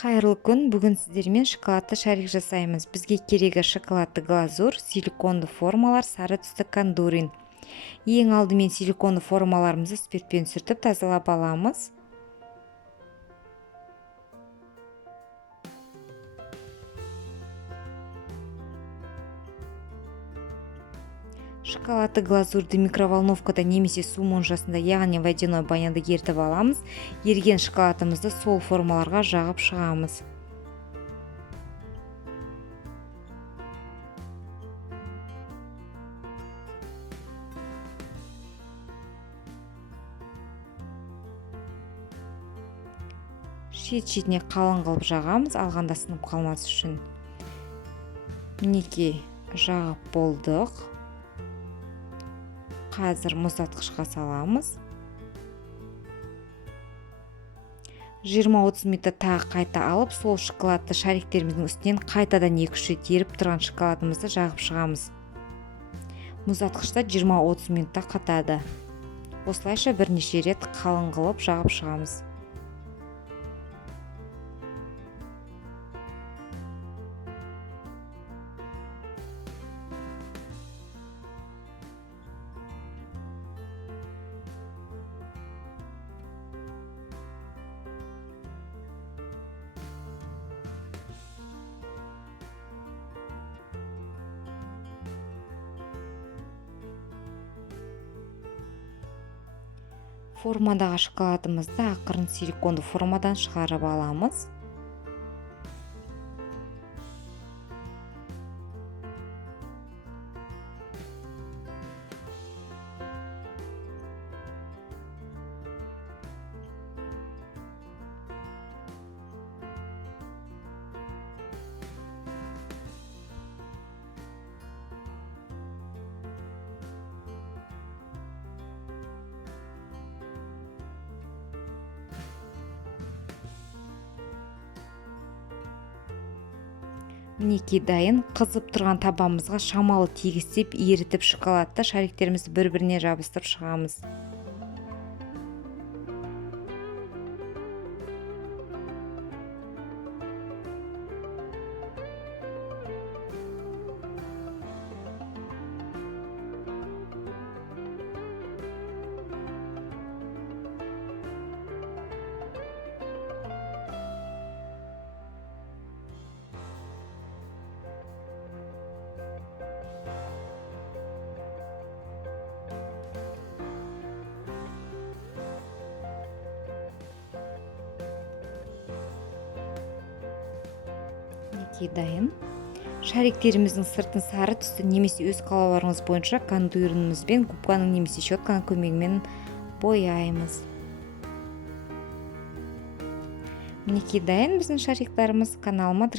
Кайырлы күн. Бүгін сіздермен шоколадты шарик жасаймыз. Бізге керегі шоколадты глазур, силиконды формалар, сары түсті кондурин. Ең алдымен силиконды формаларымызды спиртпен сүртіп тазалап аламыз. Шоколадты глазурды микроволновкада немесе су моншасында, яғни водяной баняда ертіп аламыз. Ерген шоколадымызды сол формаларға жағып шығамыз. Шет-шетіне қалың қылып жағамыз, алғанда сынып қалмас үшін. Мінекей, жағып болдық. Қазір мұздатқышқа саламыз. 20-30 минутта тағы қайта алып, сол шоколадты шариктеріміздің үстінен қайтадан 2-3 рет еріп тұрған шоколадымызды жағып шығамыз. Мұздатқышта 20-30 минутта қатады. Осылайша бірнеше рет қалың қылып жағып шығамыз. Формадағы шоколадымызды ақырын силиконды формадан шығарып аламыз. Мінекей дайын. Қызып тұрған табамызға шамалы тегістеп ерітіп шоколадты шариктерімізді бір-біріне жабыстырып шығамыз. Дайын. Шариктеріміздің сыртын сары түсті немесе өз қалауларыңыз бойынша кондуринімізбен губканың немесе щетканың көмегімен бояймыз. Мінекей дайын біздің шариктарымыз. Каналыма